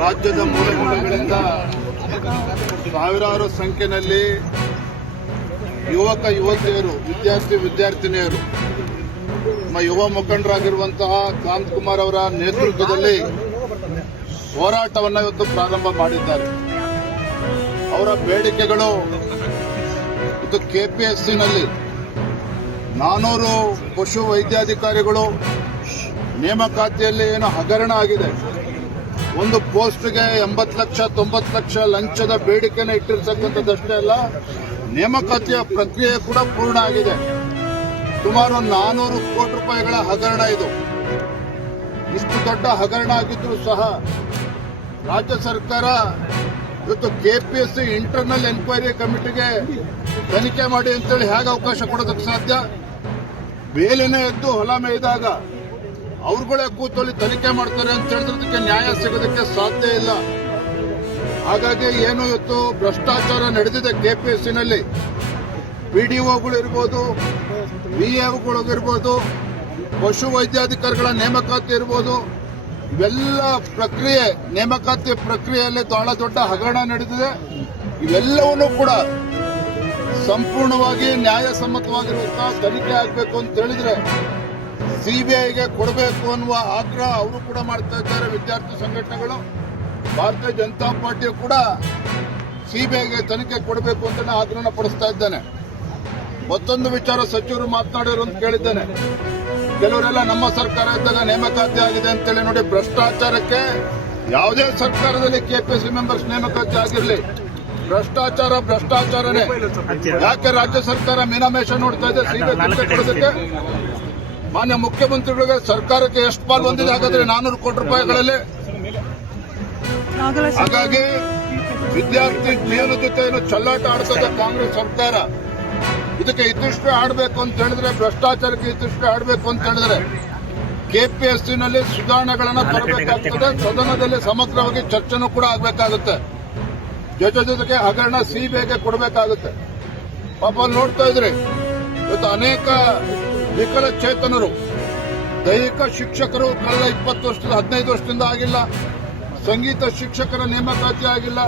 ರಾಜ್ಯದ ಮೂಲೆ ಮೂಲೆಗಳಿಂದ ಸಾವಿರಾರು ಸಂಖ್ಯೆಯಲ್ಲಿ ಯುವಕ ಯುವತಿಯರು, ವಿದ್ಯಾರ್ಥಿನಿಯರು ನಮ್ಮ ಯುವ ಮುಖಂಡರಾಗಿರುವಂತಹ ಕಾಂತಕುಮಾರ್ ಅವರ ನೇತೃತ್ವದಲ್ಲಿ ಹೋರಾಟವನ್ನು ಇವತ್ತು ಪ್ರಾರಂಭ ಮಾಡಿದ್ದಾರೆ. ಅವರ ಬೇಡಿಕೆಗಳು ಇದು ಕೆಪಿಎಸ್ಸಿನಲ್ಲಿ 400 ಪಶು ವೈದ್ಯಾಧಿಕಾರಿಗಳು ನೇಮಕಾತಿಯಲ್ಲಿ ಏನು ಹಗರಣ ಆಗಿದೆ. ಒಂದು ಪೋಸ್ಟ್ಗೆ 80 ಲಕ್ಷ 90 ಲಕ್ಷ ಲಂಚದ ಬೇಡಿಕೆನ ಇಟ್ಟಿರ್ತಕ್ಕಂಥದ್ದಷ್ಟೇ ಅಲ್ಲ, ನೇಮಕಾತಿಯ ಪ್ರಕ್ರಿಯೆ ಕೂಡ ಪೂರ್ಣ ಆಗಿದೆ. ಸುಮಾರು 400 ಕೋಟಿ ರೂಪಾಯಿಗಳ ಹಗರಣ ಇದು. ಇಷ್ಟು ದೊಡ್ಡ ಹಗರಣ ಆಗಿದ್ರೂ ಸಹ ರಾಜ್ಯ ಸರ್ಕಾರ ಇವತ್ತು ಕೆಪಿಎಸ್ಸಿ ಇಂಟರ್ನಲ್ ಎನ್ಕ್ವೈರಿ ಕಮಿಟಿಗೆ ತನಿಖೆ ಮಾಡಿ ಅಂತೇಳಿ ಹೇಗೆ ಅವಕಾಶ ಕೊಡೋದಕ್ಕೆ ಸಾಧ್ಯ? ಬೇಲಿನೇ ಎದ್ದು ಹೊಲ ಮೇಯ್ದಾಗ ಅವ್ರುಗಳೇ ಕೂತಲ್ಲಿ ತನಿಖೆ ಮಾಡ್ತಾರೆ ಅಂತ ಹೇಳಿದ್ರದಕ್ಕೆ ನ್ಯಾಯ ಸಿಗೋದಕ್ಕೆ ಸಾಧ್ಯ ಇಲ್ಲ. ಹಾಗಾಗಿ ಏನು ಇವತ್ತು ಭ್ರಷ್ಟಾಚಾರ ನಡೆದಿದೆ ಕೆಪಿಎಸ್ಸಿನಲ್ಲಿ, ಪಿಡಿಒಗಳಿರ್ಬೋದು, ವಿಎಒಗಳಿರ್ಬೋದು, ಪಶು ವೈದ್ಯಾಧಿಕಾರಿಗಳ ನೇಮಕಾತಿ ಇರ್ಬೋದು, ಇವೆಲ್ಲ ಪ್ರಕ್ರಿಯೆ, ನೇಮಕಾತಿ ಪ್ರಕ್ರಿಯೆಯಲ್ಲಿ ಬಹಳ ದೊಡ್ಡ ಹಗರಣ ನಡೆದಿದೆ. ಇವೆಲ್ಲವನ್ನೂ ಕೂಡ ಸಂಪೂರ್ಣವಾಗಿ ನ್ಯಾಯಸಮ್ಮತವಾಗಿರುವಂತಹ ತನಿಖೆ ಆಗಬೇಕು ಅಂತ ಹೇಳಿದ್ರೆ ಸಿಬಿಐಗೆ ಕೊಡಬೇಕು ಅನ್ನುವ ಆಗ್ರಹ ಅವರು ಕೂಡ ಮಾಡ್ತಾ ಇದ್ದಾರೆ. ವಿದ್ಯಾರ್ಥಿ ಸಂಘಟನೆಗಳು, ಭಾರತೀಯ ಜನತಾ ಪಾರ್ಟಿಯು ಕೂಡ ಸಿಬಿಐಗೆ ತನಿಖೆ ಕೊಡಬೇಕು ಅಂತ ಆಗ್ರಹ ಪಡಿಸ್ತಾ ಇದ್ದೇನೆ. ಮತ್ತೊಂದು ವಿಚಾರ ಸಚಿವರು ಮಾತನಾಡಿದ್ರು ಅಂತ ಕೇಳಿದ್ದೇನೆ. ಕೆಲವರೆಲ್ಲ ನಮ್ಮ ಸರ್ಕಾರ ಇದ್ದಾಗ ನೇಮಕಾತಿ ಆಗಿದೆ ಅಂತೇಳಿ ನೋಡಿ, ಭ್ರಷ್ಟಾಚಾರಕ್ಕೆ ಯಾವುದೇ ಸರ್ಕಾರದಲ್ಲಿ ಕೆಪಿಎಸ್ಸಿ ಮೆಂಬರ್ಸ್ ನೇಮಕಾತಿ ಆಗಿರಲಿ, ಭ್ರಷ್ಟಾಚಾರನೇ. ಯಾಕೆ ರಾಜ್ಯ ಸರ್ಕಾರ ಮೀನಾಮೇಷ ನೋಡ್ತಾ ಇದೆ ಸಿಬಿಐ ತನಿಖೆ ಕೊಡೋದಕ್ಕೆ? ಮಾನ್ಯ ಮುಖ್ಯಮಂತ್ರಿಗಳಿಗೆ ಸರ್ಕಾರಕ್ಕೆ ಎಷ್ಟು ಪಾಲು ಹೊಂದಿದೆ ಹಾಗಾದ್ರೆ 400 ಕೋಟಿ ರೂಪಾಯಿಗಳಲ್ಲಿ? ಹಾಗಾಗಿ ವಿದ್ಯಾರ್ಥಿ ಜೀವನ ಜೊತೆ ಏನು ಚೆಲ್ಲಾಟ ಆಡ್ತದೆ ಕಾಂಗ್ರೆಸ್ ಸರ್ಕಾರ, ಇದಕ್ಕೆ ಇತಿಷ್ಠೆ ಆಡಬೇಕು ಅಂತ ಹೇಳಿದ್ರೆ, ಭ್ರಷ್ಟಾಚಾರಕ್ಕೆ ಇತಿಷ್ಠೆ ಆಡಬೇಕು ಅಂತ ಹೇಳಿದ್ರೆ ಕೆಪಿಎಸ್ಸಿನಲ್ಲಿ ಸುಧಾರಣೆಗಳನ್ನು ತರಬೇಕಾಗ್ತದೆ. ಸದನದಲ್ಲಿ ಸಮಗ್ರವಾಗಿ ಚರ್ಚೆನೂ ಕೂಡ ಆಗಬೇಕಾಗುತ್ತೆ. ಜೊತೆಗೆ ಹಗರಣ ಸಿಬಿಐಗೆ ಕೊಡಬೇಕಾಗುತ್ತೆ. ಪಾಪ ನೋಡ್ತಾ ಇದ್ರಿ, ಇವತ್ತು ಅನೇಕ ವಿಕಲಚೇತನರು, ದೈಹಿಕ ಶಿಕ್ಷಕರು ಕಳೆದ 20 ವರ್ಷದಿಂದ 15 ವರ್ಷದಿಂದ ಆಗಿಲ್ಲ, ಸಂಗೀತ ಶಿಕ್ಷಕರ ನೇಮಕಾತಿ ಆಗಿಲ್ಲ,